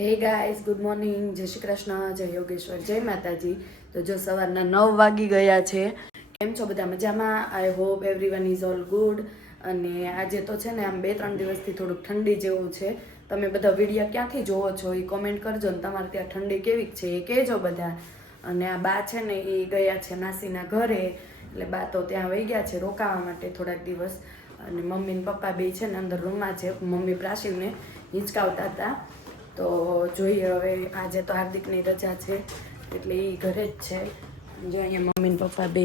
Hey guys good morning. જય શ્રી કૃષ્ણ, જય યોગેશ્વર, જય માતાજી. તો જો સવારના નવ વાગી ગયા છે. કેમ છો બધા મજામાં? I hope everyone is all good અને આજે તો છે ને આમ બે ત્રણ દિવસથી થોડુંક ઠંડી જેવું છે. તમે બધા વિડીયા ક્યાંથી જોવો છો એ કોમેન્ટ કરજો ને તમારે ત્યાં ઠંડી કેવી છે એ કહેજો બધા. અને આ બા છે ને એ ગયા છે નાસીના ઘરે. એટલે બા તો ત્યાં વહી ગયા છે રોકાવા માટે થોડાક દિવસ. અને મમ્મી ને પપ્પા બે છે ને અંદર રૂમમાં છે. મમ્મી પ્રાશિવને હિંચકાવતા હતા. તો જોઈએ હવે આજે તો હાર્દિકની રજા છે એટલે એ ઘરે જ છે. જો અહીંયા મમ્મી ને પપ્પા બે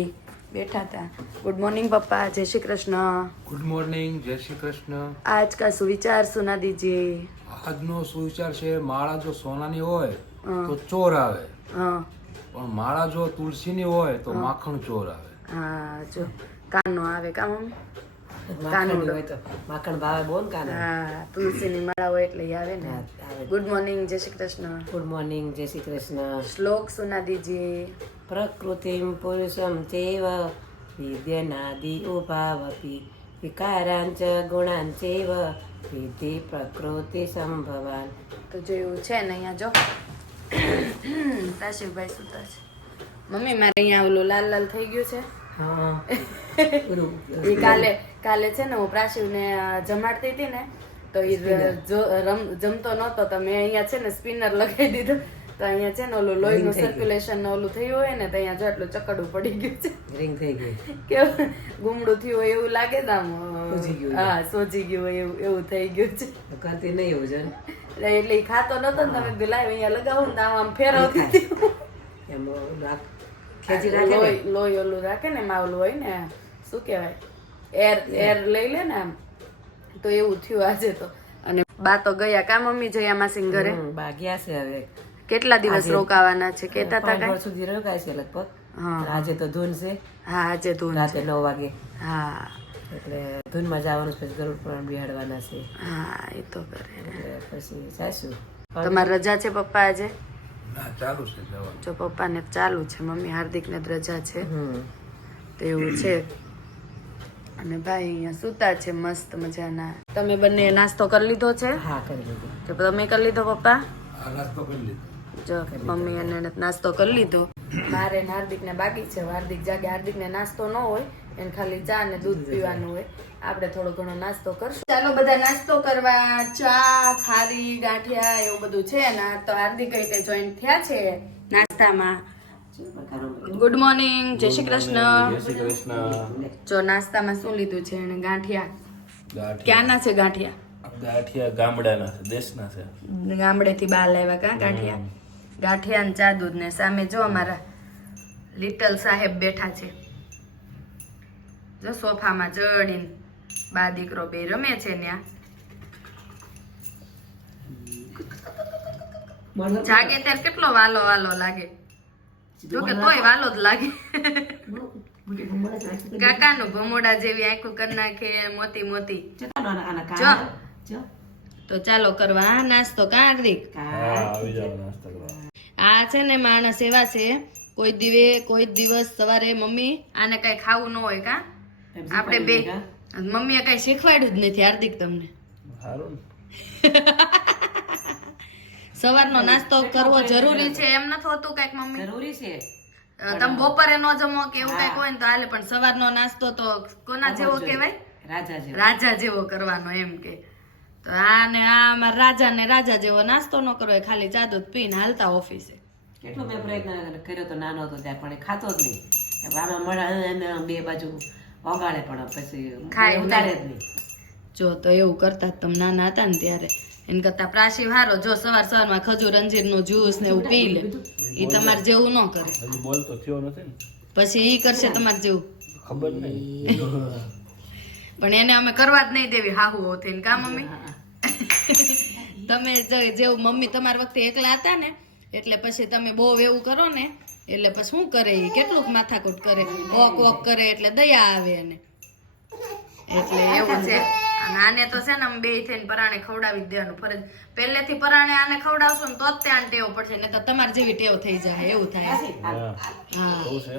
બેઠા હતા. ગુડ મોર્નિંગ પપ્પા. જય શ્રી કૃષ્ણ. ગુડ મોર્નિંગ જય શ્રી કૃષ્ણ. આજ કા સુવિચાર સુના દીજીએ આજનો સુવિચાર છે માળા જો સોનાની હોય તો ચોર આવે. પણ માળા જો તુલસીની હોય તો માખણ ચોર આવે. હા જો કાનનો આવે કા મમ્મી? કાનુડો. માખણ ભાવે બોન કાને હા તુલસીની માળા હોય એટલે આવે ને. ગુડ મોર્નિંગ જય શ્રી કૃષ્ણ. ગુડ મોર્નિંગ જય શ્રી કૃષ્ણ. શ્લોક સુના દીजिए પ્રકૃતિમ પુરુષમ ચેવ વિદ્યનાદિ ઉભાવપી. વિકારાંચ ગુણાંચેવ વિધિ પ્રકૃતિ સંભવાન. તો જોયું છે ને અહીંયા જો. કાશીભાઈ સુતા છે. મમ્મી મારે અહીંયા ઓલું લાલ લાલ થઈ ગયું છે. એ કાલે કાલે છે ને હું પ્રાશિવને જમાડતી હતી ને તો એ જમતો નહોતો તો મેં અહીંયા છે ને સ્પિનર લગાવી દીધું. તો અહીંયા છે ને ઓલું લોહીનું સર્ક્યુલેશન ઓલું થયું હોય ને તો અહીંયા જો એટલું ચકડું પડી ગયું છે. રિંગ થઈ ગઈ કેવું ગુમડું થયું હોય એવું લાગે ને આમ અ, સોજી ગયું. હા સોજી ગયું હોય એવું એવું થઈ ગયું છે. કરતી નહીં એવું છે ને. એટલે એટલે ખાતો નતો ને તમે લાઈવ અહીંયા લગાવું ને આમ ફેરવતી એમ ખેંચી રાખે લોહી લોહી ઓલું રાખે ને એમાં ઓલું હોય ને શું કહેવાય? એર એર લઈ લે ને આમ. તો એવું થયું આજે તો. અને બા તો ગયા કા મમ્મી જયા માસી ઘરે? હમ, બા ગયા છે હવે. કેટલા દિવસ રોકાવાના છે? કેતા હતા કાઈ? સુધી રોકાય છે લગભગ. હા. આજે તો ધૂન છે. હા આજે ધૂન રાતે નવ વાગે. હા. એટલે ધૂનમાં જવાનું છે, પછી ગરુડ પણ બિહાડવાના છે. હા એ તો કરે. પછી જાશું તમારે રજા છે પપ્પા આજે? જવાનું જો પપ્પાને ચાલુ છે મમ્મી હાર્દિકને રજા છે. તો એવું છે. અને ભાઈ અહીંયા સૂતા છે મસ્ત મજાના. તમે બંને નાસ્તો કરી લીધો છે? હા કરી લીધો. તમે કરી લીધો પપ્પા? નાસ્તો કરી લીધો. જો મમ્મી અને નાસ્તો કરી લીધો. મારે ને હાર્દિકને બાકી છે. હાર્દિક જાગે હાર્દિકને નાસ્તો ન હોય એને ખાલી ચા ને દૂધ પીવાનું હોય. આપણે થોડો ઘણો નાસ્તો કરશું. ચાલો બધા નાસ્તો કરવા ચા ખારી ગાંઠિયા એવું બધું છે ને તો હાર્દિક રીતે જોઈન થયા છે નાસ્તામાં? ગુડ મોર્નિંગ જય શ્રી કૃષ્ણ. જો નાસ્તામાં શું લીધું છે એને ગાંઠિયા? ગાંઠિયા. ક્યાંના છે ગાંઠિયા? ગાંઠિયા ગામડાના છે દેશના છે. ગામડેથી બહાર લાવ્યા કા ગાંઠિયા? ગાંઠિયા ને ચા દૂધ ને સામે જો અમારા લિટલ સાહેબ બેઠા છે. જો સોફામાં ચડીને. બા દીકરો બે રમે છે ત્યાં જાગે ત્યારે કેટલો વાલો વાલો લાગે. જો કે તોય વાલો જ લાગે. કાકાનું ભમોડા જેવી આંખો કરી નાખે મોતી મોતી. જો. તો ચાલો કરવા નાસ્તો કા હાર્દિક આવી જાવ નાસ્તો કરવા. આ છે ને માણસ એવા છે કોઈ દિવે કોઈ દિવસ સવારે મમ્મી આને કઈ ખાવું ન હોય કા? આપણે બે મમ્મીએ કઈ શીખવાડ્યું જ નથી હાર્દિક તમને. સારું સવારનો નાસ્તો કરવો જરૂરી છે. એમ નથી હોતું કંઈક મમ્મી. જરૂરી છે. તમે બપોરે નો જમો કે એવું કંઈક હોય ને તો હાલે પણ સવારનો નાસ્તો તો કોના જેવો કહેવાય? રાજા જેવો. રાજા જેવો કરવાનો એમ કે. તો આ ને આ અમારા રાજા ને રાજા જેવો નાસ્તો ન કરવો ખાલી ચા દૂધ પીને હાલતા ઓફિસે. કેટલો મેં પ્રયત્ન કર્યો તો નાનો હતો ત્યાં પણ ખાતો જ નહીં. આમાં મળે બે બાજુ. વગાડે પણ પછી ખાય ઉતારે જ નહીં. જો તો એવું કરતા તમે નાના હતા ને ત્યારે. એને કરતા પ્રાસી હારો જો સવાર સવારમાં ખજૂર અંજીરનું જ્યુસ ને એવું પી લે. એ તમારે જેવું ન કરે. બોલતો થયો નથી પછી એ કરશે તમારે જેવું. ખબર નહીં. પણ એને અમે કરવા જ નહીં દેવી હાહુ હોતી કા મમ્મી? તમે જેવું મમ્મી તમારા વખતે એકલા હતા ને એટલે પછી તમે બહુ એવું કરો ને એટલે પછી શું કરે એ? કેટલુંક માથાકૂટ કરે? વોક વોક કરે એટલે દયા આવે એને. એટલે એવું છે. અને આને તો છે ને આમ બે થઈને પરાણે ખવડાવી દેવાનું. ફરજ પહેલેથી પરાણે આને ખવડાવશું ને તો જ ત્યાં ટેવ પડશે ને તો તમારે જેવી ટેવ થઈ જાય. એવું થાય. હા. છે.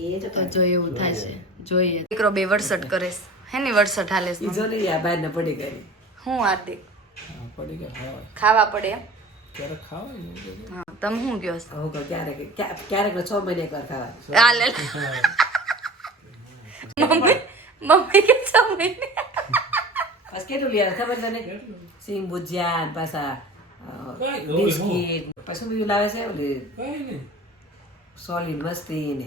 એ જો તો જો એવું થાય છે જોઈએ. દીકરો બે વરસટ કરે હે હેની વરસટ હાલે છે. જો નહીં આ બહાર ને પડી ગઈ. હું હાર્દિક પડી ગયા ખાવા પડે એમ. ક્યારેક ખાવાય ને હા તમે શું કહો છો? હું કહું ક્યારેક ક્યારેક છ મહિને એકવાર ખાવા આ લે લે. મમ્મી મમ્મી કે સમય બસ કેટલું લે ખબર તને? સિંગ ભુજિયા પાછા બિસ્કિટ. પછી બીજું લાવે છે? ઓલી સોલિડ મસ્તી ને.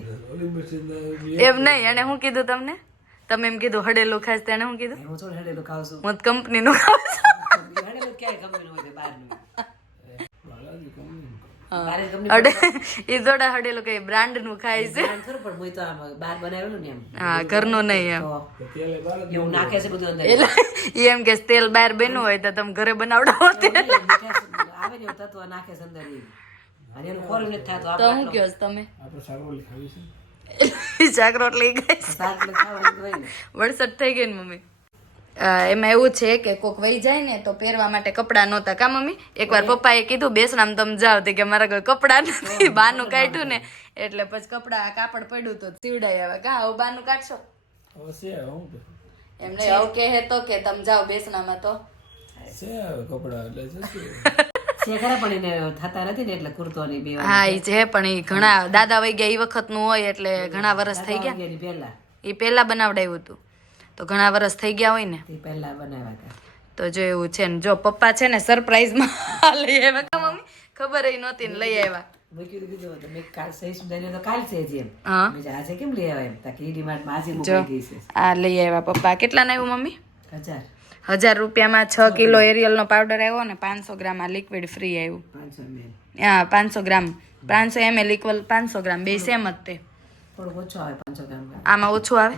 એમ નહીં એને શું કીધું તમને? તમે એમ કીધું હડેલું ખાસ તેને શું કીધું? હું થોડું હડેલું ખાવ છું. હું કંપનીનું ખાવ છું. હડેલું ક્યારે કંપની હોય બહારનું. કંપની. હડેલો કઈ બ્રાન્ડનું ખાય છે. પણ હું તો આમ બહાર બનાવેલું ને એમ. હા ઘરનું નહીં એમ. તેલે એવું નાખે છે બધું અંદર. એટલે ઈ એમ કે તેલ બહાર બન્યું હોય તો તમે ઘરે બનાવડાવો તે એવું નહીં, મીઠાશ આવે ને તત્વ નાખે છે અંદર અને એનું ખોરું નથી થતું તો હું કહો છો તમે? આપણે શાકરોલી ખાવી છે. શાક રોટલી ગઈ શાક એટલે ખાવાનું હોય ને. વરસાદ થઈ ગઈ ને મમ્મી. એમાં એવું છે કે કોક વહી જાય ને તો પહેરવા માટે કપડાં નહોતા. કા મમ્મી? એકવાર પપ્પાએ કીધું બેસના તમે જાઓ. તે કે મારા કોઈ કપડાં નથી. બાનું કાઢ્યું ને એટલે પછી કપડાં કાપડ પડ્યું તો સીવડાઈ આવે. કા આવું બાનું કાઢશો? એમને આવું કહે તો કે તમે જાઓ બેસનામાં તો. છે હવે કપડા એટલે છે શું? છે ખરા પણ એને થતા નથી ને એટલે કુર્તો ની બે હા એ છે પણ એ ઘણા દાદા વહી ગયા એ વખતનું હોય એટલે ઘણા વરસ થઈ ગયા. એ પેલા બનાવડાયું હતું. તો ઘણા વર્ષ થઈ ગયા હોય ને. પહેલા બનાવ્યા હતા. તો જો એવું છે ને જો પપ્પા છે ને સરપ્રાઈઝમાં લઈ આવ્યા કા મમ્મી. ખબર એ નહોતી ને લઈ આવ્યા. મેં કીધું કીધું તો મેં કાલ સહી સુધારી તો કાલ છે એમ. હા. મેં આજે કેમ લઈ આવ્યા એમ? તાકે ઈ આજે મૂકી ગઈ છે. આ લઈ આવ્યા પપ્પા. કેટલા ના આવ્યું મમ્મી? હજાર. હજાર રૂપિયામાં છ કિલો એરિયલનો પાવડર આવ્યો ને પાંચસો ગ્રામ આ લિક્વિડ ફ્રી આવ્યું. હા પાંચસો ગ્રામ. પાંચસો એમએલ ઇક્વલ પાંચસો ગ્રામ. બે સેમ જ તે. આમાં ઓછું આવે.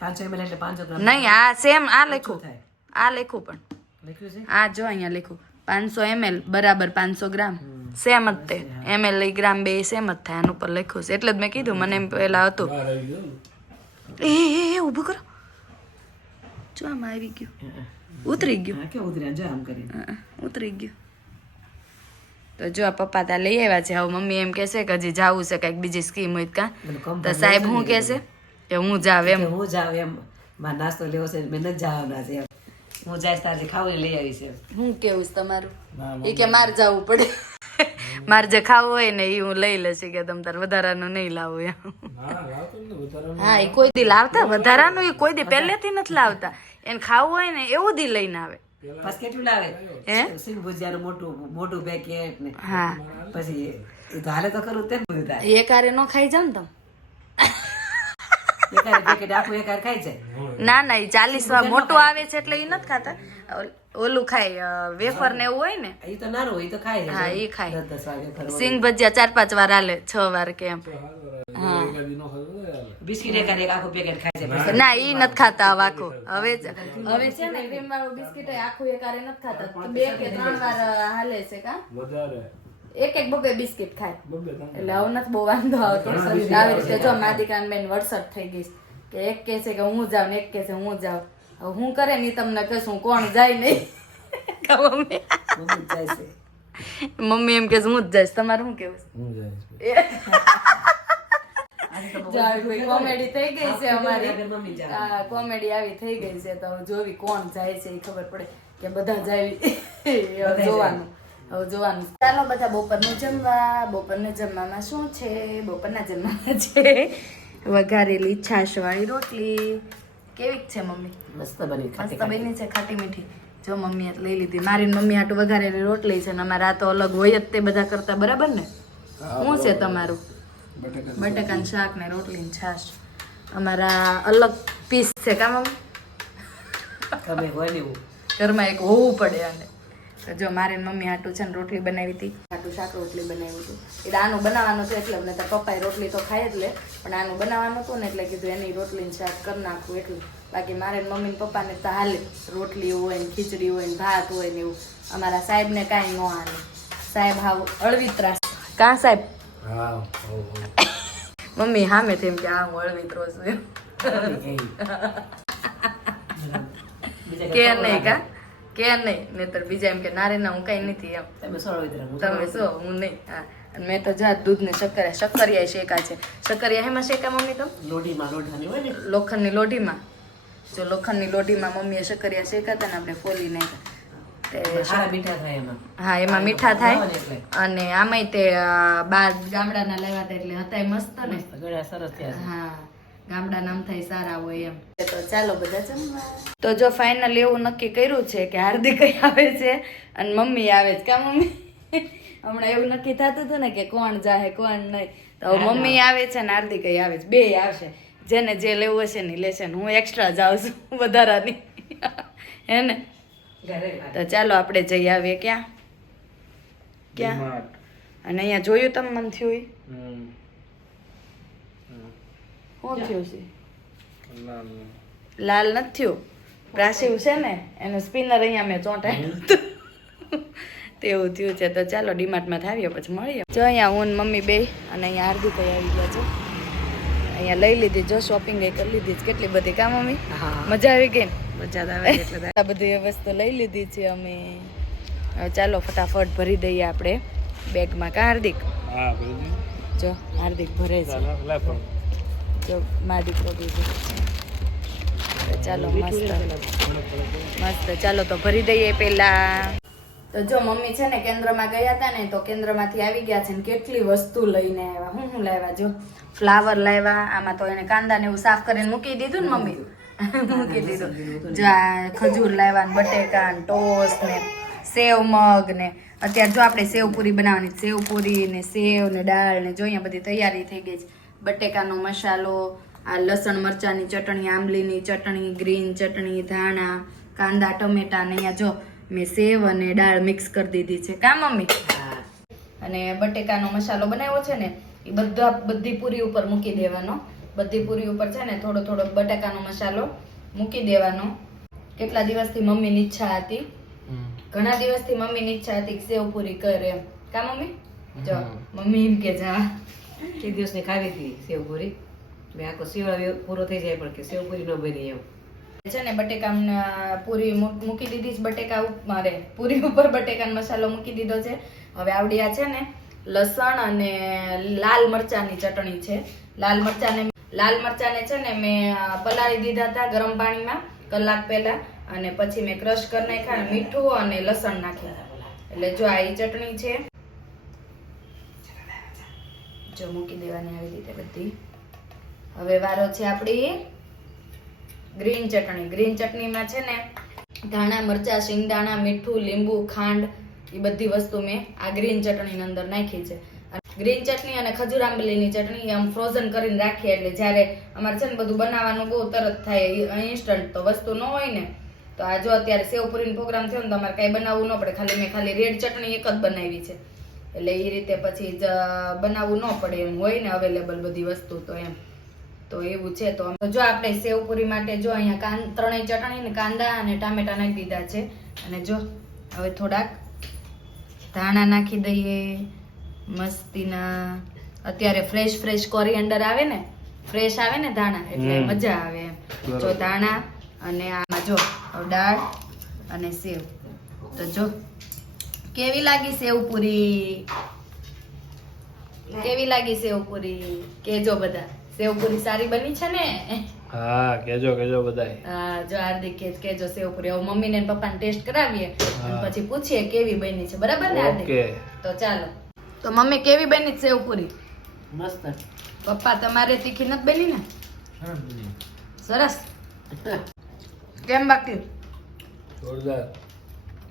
પાંચસો ml એટલે પાંચસો ગ્રામ નહીં આ સેમ આ લખ્યું આ લખ્યું પણ. લખ્યું છે? આ જો અહીંયા લખ્યું પાંચસો એમએલ બરાબર પાંચસો ગ્રામ. સેમ જ તે. એમએલ ગ્રામ બે સેમ જ થાય આનું પર લખ્યું છે. એટલે જ મેં કીધું મને એમ પહેલા હતું. એ એ, ઊભું કરો. જો આમ આવી ગયું. ઉતરી ગયું. હા ઉતર્યા? જો આમ કરીને ઉતરી ગયું. તો જો પપ્પા ત્યાં લઈ આવ્યા છે. હવે મમ્મી એમ કહેશે કે હજી જવું છે કંઈક બીજી સ્કીમ હોય કાં. તો સાહેબ શું કહેશે? કે હું જાવ એમ. હું જાવ એમ. મારે નાસ્તો લેવો છે મેં નથી જવાના છે એમ. હું જાય તારે ખાવું લઈ આવીશ એમ. હું કેવું છે તમારું? એ કે મારે જવું પડે. મારે જે ખાવું હોય ને એ હું લઈ લેશે કે તમ તાર વધારાનું નહીં લાવું એમ. ના લાવતો ને વધારાનું. હા એ કોઈ દી લાવતા? વધારાનું એ કોઈ દી પહેલેથી નથી લાવતા. એને ખાવું હોય ને એવું દી લઈને આવે. પછી કેટલું લાવે? હે? સિંગ ભુજિયાનું મોટું મોટું પેકેટ ને. હા. પછી હાલે તો ખરું તે બધું થાય એ કારે ન ખાઈ જાવ ને તમે એકાદ પેકેટ આખું એકાદ ખાઈ જાય ના ના એ ચાલીસમાં મોટું આવે છે એટલે એ નથી ખાતા. ઓલું ખાય વેફર ને એવું હોય ને? એ તો નાનું હોય તો ખાય હા એ ખાય. સિંગ ભજીયા ચાર પાંચ વાર હાલે છ વાર કે એમ. નો ઈ નથી ખાતા આખું. હવે હવે છે ને ક્રીમ વાળું બિસ્કિટ આખું એક નથી ખાતા. બે કે ત્રણ વાર હાલે છે કા? વધારે. એક એક બબે બિસ્કિટ ખાય. એટલે નથી બહુ વાંધો આવતો. આવી રીતે જો માદિકાન બેન વરસાદ થઈ ગઈ કે એક કહે છે કે હું જાઉં ને એક કહે છે હું જાઉં. હવે હું કરે ને તમને કહેશું કોણ જાય નહીં. મમ્મી એમ કે હું જ જઈશ. તમારે શું કેવું કોમેડી થઈ ગઈ છે અમારી. કોમેડી આવી થઈ ગઈ છે તો જોવી કોણ જાય છે એ ખબર પડે કે બધા જાય. જોવાનું. હવે જોવાનું. ચાલો બધા બપોરનું જમવા. બપોરના જમવામાં શું છે? બપોરના જમવામાં છે વઘારેલી છાશ વાળી રોટલી. કેવીક છે મમ્મી? મસ્ત બની મસ્ત બની છે ખાટી મીઠી. જો મમ્મી લઈ લીધી. મારી મમ્મી આટલું વઘારેલી રોટલી છે ને અમારા આ તો અલગ હોય જ તે બધા કરતા બરાબર ને? શું છે તમારું? બટાકા બટાકાનું શાક. ને રોટલી ને છાશ. અમારા અલગ પીસ છે કા મમ્મી? ઘરમાં એક હોવું પડે અને તો જો મારે મમ્મી હાટું છે ને રોટલી બનાવી હતી. હાટું શાક રોટલી બનાવ્યું હતું. એટલે આનું બનાવવાનું હતું એટલે મને તો પપ્પાએ રોટલી તો ખાય જ લે પણ આનું બનાવવાનું હતું ને એટલે કીધું એની રોટલી ને શાક કરી નાખું એટલું. બાકી મારે ને મમ્મી ને પપ્પાને તો હાલે રોટલી હોય ને ખીચડી હોય ને ભાત હોય ને એવું. અમારા સાહેબને કાંઈ ન હાલે. સાહેબ હાવ અળવી ત્રાસ કાં સાહેબ. મમ્મી હામે એમ કે આ હું અળવિત્રો છું કે નહીં કા? કે નહીં? નહીતર બીજા એમ કે નારે ના હું કઈ નથી એમ. તમે સો હું તમે શું હું નહીં. હા. અને મેં તો જા દૂધ ને શક્કર શક્કરિયા શેકા છે. શક્કરિયા હેમાં શેકા મમ્મી તો? લોઢીમાં લોઢાની હોય ને? લોખંડની લોઢીમાં. જો લોખંડની લોઢીમાં મમ્મીએ શક્કરિયા શેકા હતા ને આપણે ફોલી નાખ્યા. તે એમાં. હા એમાં મીઠા થાય. ને. અને આમાંય તે બાર ગામડાના લેવા હતા એટલે હતા મસ્ત ને. સરસ હા. ગામડા નામ થાય સારા હોય એમ. તો ચાલો બધા જમવા. તો જો ફાઇનલ એવું નક્કી કર્યું છે કે હાર્દિક આવે છે અને મમ્મી આવે છે. કા મમ્મી? હમણાં એવું નક્કી થતું હતું ને કે કોણ જાહે કોણ નહીં. તો મમ્મી આવે છે ને હાર્દિક આવે છે. બે આવશે. જેને જે લેવું હશે ને લેશે ને હું એક્સ્ટ્રા જાઉં છું વધારાની. હે ને? ઘરે તો ચાલો આપણે જઈ આવીએ. ક્યાં? ક્યાં? અને અહીંયા જોયું તમે મન થયું? શું થયું છે? લાલ. નથી થયું. પ્રાસીવ છે ને એનું સ્પિનર અહીંયા મેં ચોંટાડ્યું. તેવું થયું છે. તો ચાલો ડીમાર્ટમાં થાવીએ પછી મળીએ. જો અહીંયા હું મમ્મી બે અને અહીંયા હાર્દિક આવી ગયા છે. અહીંયા લઈ લીધી. જો શોપિંગ એ કરી લીધી કેટલી બધી કા મમ્મી? મજા આવી ગઈ મજા આવે એટલે આ બધી વસ્તુ લઈ લીધી છે અમે. ચાલો ફટાફટ ભરી દઈએ આપણે. બેગમાં. કા હાર્દિક? જો હાર્દિક ભરે છે. જો મા દીકરો બી ભરે છે. તો ચાલો મસ્ત. મસ્ત. ચાલો તો ભરી દઈએ પહેલા તો જો મમ્મી છે ને કેન્દ્રમાં ગયા હતા ને તો કેન્દ્રમાંથી આવી ગયા છે ને કેટલી વસ્તુ લઈને આવ્યા. હું શું લાવ્યા? જો ફ્લાવર લાવ્યા. આમાં તો એને કાંદા ને એવું સાફ કરીને મૂકી દીધું ને મમ્મી. મૂકી દીધું. જો આ ખજૂર લાવ્યા ને બટેકા ને ટોસ ને સેવ મગ ને. અત્યારે જો આપણે સેવ પૂરી બનાવવાની સેવ પૂરી ને સેવ ને દાળ ને જો અહીંયા બધી તૈયારી થઈ ગઈ છે. બટેકાનો મસાલો આ લસણ મરચાંની ચટણી આંબલીની ચટણી ગ્રીન ચટણી ધાણા કાંદા ટમેટા ને અહીંયા જો મેં સેવ અને દાળ મિક્સ કરી દીધી છે. કા મમ્મી? અને બટેકાનો મસાલો બનાવ્યો છે ને એ બધા બધી પૂરી ઉપર મૂકી દેવાનો. બધી પૂરી ઉપર છે ને થોડો થોડો બટાકાનો મસાલો મૂકી દેવાનો. કેટલા દિવસથી મમ્મીની ઈચ્છા હતી? ઘણા દિવસથી મમ્મીની ઈચ્છા હતી સેવ પૂરી કરે એમ. કા મમ્મી? જો મમ્મી એમ કે જા. તે દિવસની ખાવી હતી સેવપુરી. મેં આખો શિયાળો પૂરો થઈ જાય પણ કે સેવપુરી ન બની એમ. છે ને બટેકા પૂરી મૂકી દીધી બટેકા મારે પૂરી ઉપર બટેકાનો મસાલો મૂકી દીધો છે. હવે આવડિયા છે ને, લસણ અને લાલ મરચાની ચટણી છે. લાલ મરચાને લાલ મરચાને છે ને, મેં પલાળી દીધા હતા ગરમ પાણીમાં કલાક પહેલા અને પછી મેં ક્રશ કરી નાખ્યા મીઠું અને લસણ નાખ્યા. એટલે જો આ એ ચટણી છે. જો મૂકી દેવાની આવી રીતે બધી. હવે વારો છે આપણી ગ્રીન ચટણી. ગ્રીન ચટણીમાં છે ને ધાણા, મરચા, શિંગદાણા, મીઠું, લીંબુ, ખાંડ, એ બધી વસ્તુ મેં આ ગ્રીન ચટણીની અંદર નાખી છે. ગ્રીન ચટણી અને ખજૂર આંબલીની ચટણી આમ ફ્રોઝન કરીને રાખીએ એટલે જ્યારે અમારે છે ને બધું બનાવવાનું બહુ તરત થાય ઇન્સ્ટન્ટ તો વસ્તુ ન હોય ને, તો આ જો અત્યારે સેવપુરીનો પ્રોગ્રામ થયો ને તો અમારે કાંઈ બનાવવું ન પડે. ખાલી મેં ખાલી રેડ ચટણી એક જ બનાવી છે. એટલે એ રીતે પછી બનાવવું ન પડે એમ હોય ને અવેલેબલ બધી વસ્તુ તો એમ. તો એવું છે તો જો આપણે સેવપુરી માટે જો અહીંયા કાન ત્રણેય ચટણી ને કાંદા અને ટામેટા નાખી દીધા છે. અને જો હવે થોડાક ધાણા નાખી દઈએ. મસ્તીના અત્યારે ફ્રેશ ફ્રેશ કોરિએન્ડર આવે ને ફ્રેશ આવે ને ધાણા એટલે મજા આવે એમ. જો ધાણા અને આમાં જો દાળ અને સેવ. તો જો કેવી લાગી સેવ પૂરી? કેવી લાગી સેવ પૂરી? કેજો બધા. સેવ પૂરી સારી બની છે ને? હા કેજો કેજો બધાય. હા, જો હાર્દિક કે કેજો સેવ પૂરી. હવે મમ્મી ને પપ્પાને ટેસ્ટ કરાવીએ અને પછી પૂછીએ કેવી બની છે. બરાબર ને હાર્દિક? તો ચાલો. તો મમ્મી કેવી બની છે સેવ પૂરી? મસ્ત. પપ્પા તમારે તીખી નથી બની ને? સરસ કેમ બાકી? જોરદાર.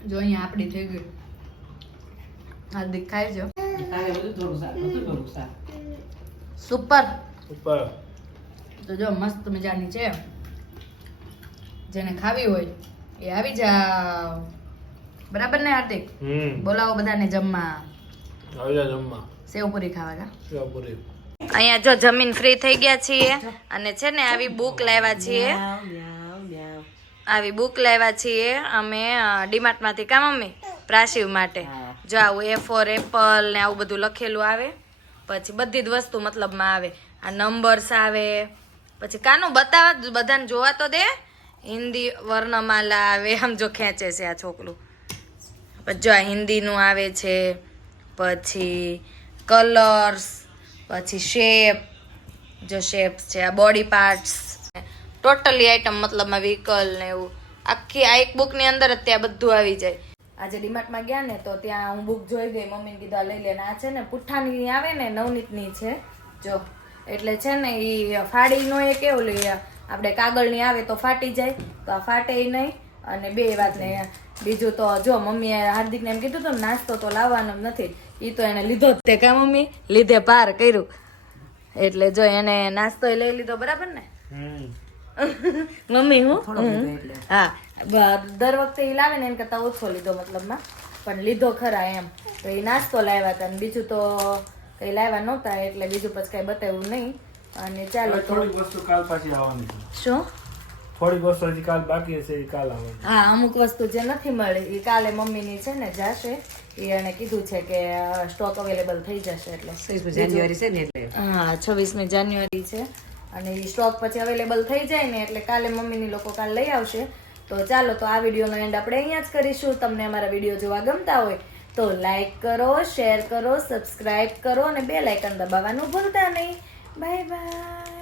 જો અહીંયા આપણી થઈ ગઈ. હાર્દિક ખાઈ જો સુપર. ઉપર તો જો મસ્ત મજાની છે. જેને ખાવી હોય એ આવી જાવ. બરાબર ને હાર્દિક? બોલાવો બધાને જમવા. આવી જા જમવા. સેવપુરી ખાવા કા? શિવપુરી અહીંયા જો જમીન ફ્રી થઈ ગયા છીએ અને છે ને આવી બુક લાવ્યા છીએ. આવી બુક લાવ્યા છીએ અમે ડીમાર્ટમાંથી કા મમ્મી? પ્રાશિવ માટે. હા. જો આવું એ ફોર એપલ ને આવું બધું લખેલું આવે. પછી બધી જ વસ્તુ મતલબમાં આવે. આ નંબર્સ આવે. પછી કાનું બતાવા, બધાને જોવા તો દે. હિન્દી વર્ણમાલા આવે, આમ જો ખેંચે છે આ છોકરું. જો આ હિન્દીનું આવે છે. પછી કલર્સ પછી શેપ જો શેપ્સ છે, આ બોડી પાર્ટ્સ ટોટલી આઈટમ મતલબમાં વ્હીકલ ને એવું. આખી, આ એક બુકની અંદર જ ત્યાં બધું આવી જાય. આજે ડીમાર્ટમાં ગયા ને તો ત્યાં હું બુક જોઈ ગઈ મમ્મીને કીધું આ લઈ લે આ છે ને પુઠ્ઠાની આવે ને નવનીતની છે. જો એટલે છે ને એ ફાડીનો એ કેવું લઈએ આપણે કાગળની આવે તો ફાટી જાય તો આ ફાટે નહીં. અને બે વાત ને બીજું તો જો મમ્મીએ હાર્દિકને એમ કીધું હતું ને નાસ્તો તો લાવવાનો નથી. એ તો એને લીધો જ તે કા મમ્મી? લીધે પાર કર્યું. એટલે જો એને નાસ્તો લઈ લીધો બરાબર ને? મમ્મી હું? થોડો લીધો એટલે. હા. દર વખતે એ લાવે ને એમ કરતા ઓછો લીધો મતલબમાં. પણ લીધો ખરા એમ. તો એ નાસ્તો લાવ્યા હતા અને બીજું તો કઈ લાવ્યા નહોતા એટલે બીજું પછી કઈ બતાવ્યું નહીં. અને ચાલો થોડીક વસ્તુ કાલ પાછી આવવાની શું? થોડીક વસ્તુ હજી કાલ બાકી છે એ કાલ આવે હા અમુક વસ્તુ જે નથી મળી એ કાલે મમ્મીની છે ને જાશે. એ એને કીધું છે કે સ્ટોક અવેલેબલ થઈ જશે એટલે. છવ્વીસમી જાન્યુઆરી છે ને એટલે. હા છવ્વીસમી જાન્યુઆરી છે. અને એ સ્ટોક પછી અવેલેબલ થઈ જાય ને એટલે કાલે મમ્મીની લોકો કાલ લઈ આવશે. તો ચાલો તો આ વિડીયોનો એન્ડ આપણે અહીંયા જ કરીશું. તમને અમારા વીડિયો જોવા ગમતા હોય તો લાઈક કરો શેર કરો સબસ્ક્રાઈબ કરો અને બે લાઇકન દબાવવાનું ભૂલતા નહીં. Bye bye